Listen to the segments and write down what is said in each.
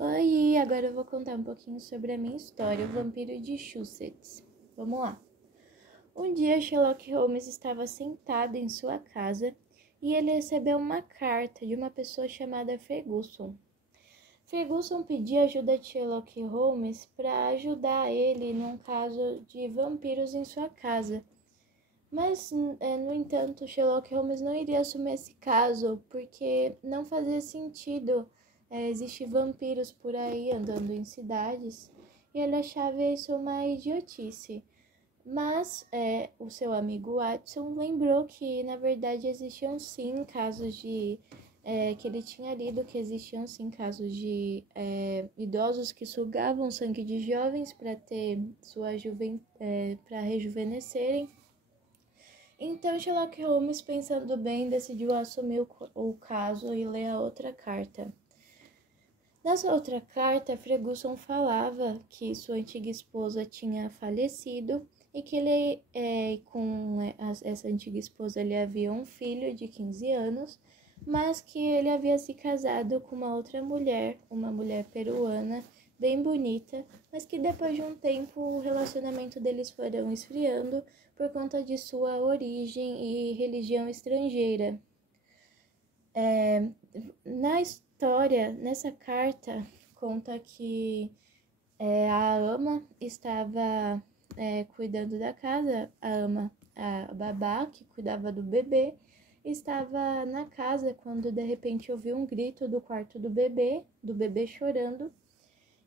Oi, agora eu vou contar um pouquinho sobre a minha história, o vampiro de Sussex. Vamos lá. Um dia Sherlock Holmes estava sentado em sua casa e ele recebeu uma carta de uma pessoa chamada Ferguson. Ferguson pedia ajuda de Sherlock Holmes para ajudar ele num caso de vampiros em sua casa. Mas, no entanto, Sherlock Holmes não iria assumir esse caso porque não fazia sentido existir vampiros por aí andando em cidades e ele achava isso uma idiotice. Mas o seu amigo Watson lembrou que, na verdade, existiam sim casos de. Que ele tinha lido que existiam sim casos de idosos que sugavam sangue de jovens para ter para rejuvenescerem. Então Sherlock Holmes, pensando bem, decidiu assumir o caso e ler a outra carta. Nessa outra carta, Ferguson falava que sua antiga esposa tinha falecido e que ele, essa antiga esposa, ele havia um filho de 15 anos, mas que ele havia se casado com uma outra mulher, uma mulher peruana, bem bonita, mas que depois de um tempo o relacionamento deles foram esfriando por conta de sua origem e religião estrangeira. Na história, nessa carta, conta que a ama estava cuidando da casa, a babá que cuidava do bebê, estava na casa quando de repente ouviu um grito do quarto do bebê chorando,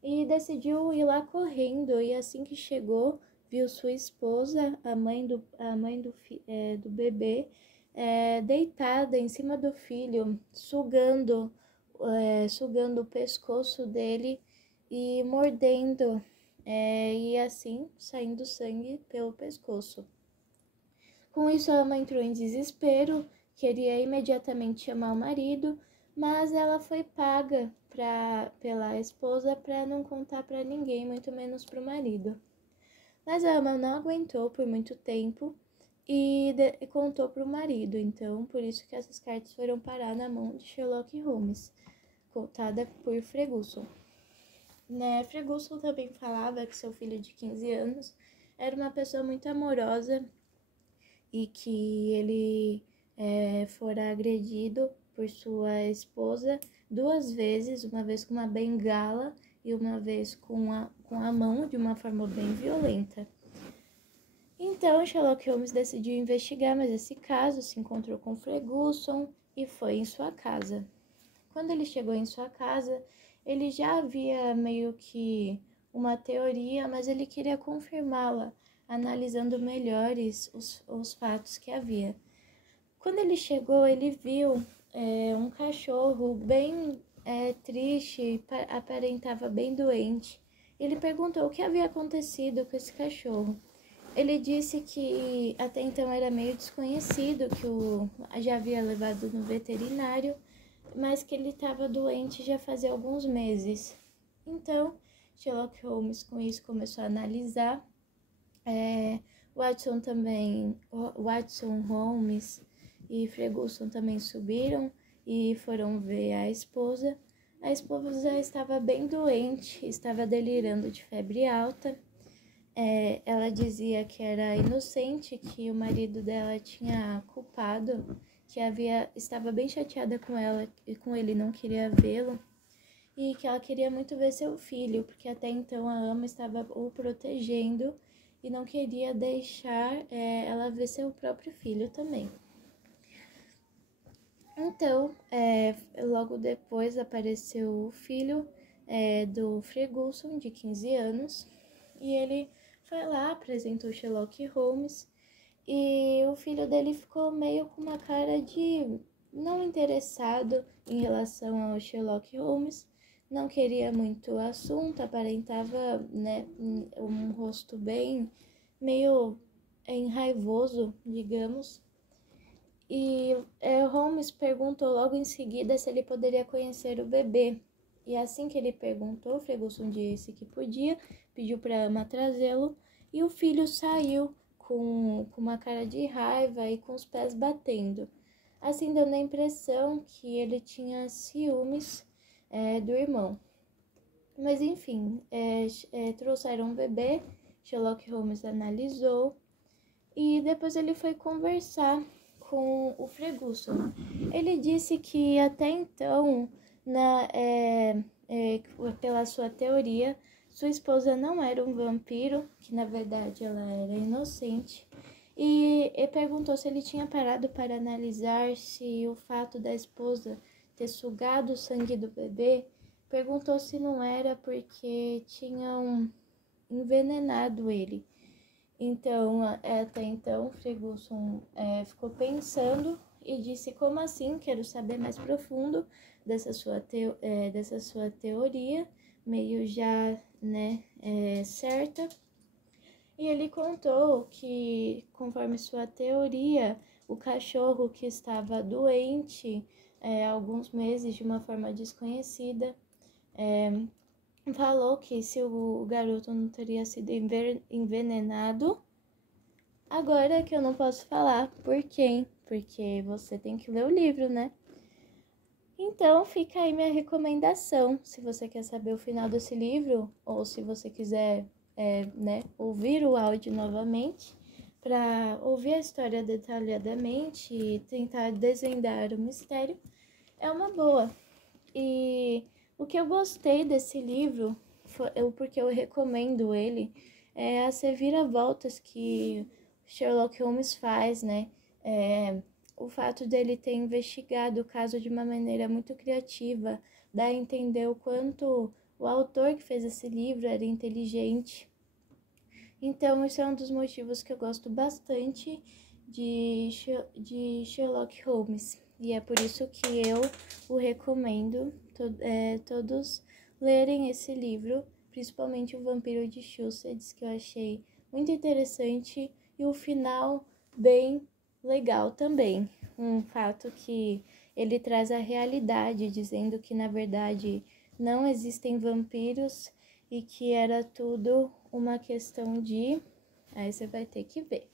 e decidiu ir lá correndo, e assim que chegou, viu sua esposa, a mãe do bebê, deitada em cima do filho, sugando o pescoço dele e mordendo, e assim saindo sangue pelo pescoço. Com isso, a mãe entrou em desespero, queria imediatamente chamar o marido, mas ela foi paga pela esposa para não contar para ninguém, muito menos para o marido. Mas a ama não aguentou por muito tempo e contou para o marido, então por isso que essas cartas foram parar na mão de Sherlock Holmes, contada por Ferguson. Ferguson também falava que seu filho de 15 anos era uma pessoa muito amorosa e que ele fora agredido por sua esposa 2 vezes, uma vez com uma bengala e uma vez com a mão, de uma forma bem violenta. Então, Sherlock Holmes decidiu investigar mais esse caso, se encontrou com Ferguson e foi em sua casa. Quando ele chegou em sua casa, ele já havia meio que uma teoria, mas ele queria confirmá-la, analisando melhores os fatos que havia. Quando ele chegou, ele viu um cachorro bem triste, aparentava bem doente. Ele perguntou o que havia acontecido com esse cachorro. Ele disse que até então era meio desconhecido, que já havia levado no veterinário, mas que ele estava doente já fazia alguns meses. Então, Sherlock Holmes com isso começou a analisar. Watson, Holmes e Ferguson também subiram e foram ver a esposa. A esposa estava bem doente, estava delirando de febre alta. Ela dizia que era inocente, que o marido dela tinha culpado, que estava bem chateada com ela e com ele não queria vê-lo, e que ela queria muito ver seu filho, porque até então a ama estava o protegendo e não queria deixar ela ver seu próprio filho também. Então, logo depois apareceu o filho do Ferguson, de 15 anos, e ele foi lá, apresentou Sherlock Holmes, e o filho dele ficou meio com uma cara de não interessado em relação ao Sherlock Holmes, não queria muito assunto, aparentava um rosto bem meio enraivoso, digamos. E Holmes perguntou logo em seguida se ele poderia conhecer o bebê. E assim que ele perguntou, Ferguson disse que podia, pediu para a ama trazê-lo, e o filho saiu com uma cara de raiva e com os pés batendo, assim dando a impressão que ele tinha ciúmes do irmão. Mas enfim, trouxeram um bebê, Sherlock Holmes analisou e depois ele foi conversar com o Ferguson. Ele disse que até então, pela sua teoria, sua esposa não era um vampiro, que na verdade ela era inocente. E perguntou se ele tinha parado para analisar se o fato da esposa ter sugado o sangue do bebê, perguntou se não era porque tinham envenenado ele. Então, até então, Ferguson ficou pensando e disse: como assim? Quero saber mais profundo dessa sua teoria, meio já certa. E ele contou que, conforme sua teoria, o cachorro que estava doente há alguns meses de uma forma desconhecida, falou que se o garoto não teria sido envenenado. Agora que eu não posso falar por quem, porque você tem que ler o livro, né? Então fica aí minha recomendação. Se você quer saber o final desse livro, ou se você quiser ouvir o áudio novamente, para ouvir a história detalhadamente e tentar desvendar o mistério, é uma boa. E o que eu gostei desse livro, porque eu recomendo ele, é as reviravoltas que Sherlock Holmes faz, né? O fato dele ter investigado o caso de uma maneira muito criativa, dá a entender o quanto o autor que fez esse livro era inteligente. Então, isso é um dos motivos que eu gosto bastante de Sherlock Holmes. E é por isso que eu o recomendo todos lerem esse livro, principalmente O Vampiro de Chusseds, que eu achei muito interessante e o final bem legal também. Um fato que ele traz a realidade, dizendo que na verdade não existem vampiros e que era tudo uma questão de... Aí você vai ter que ver.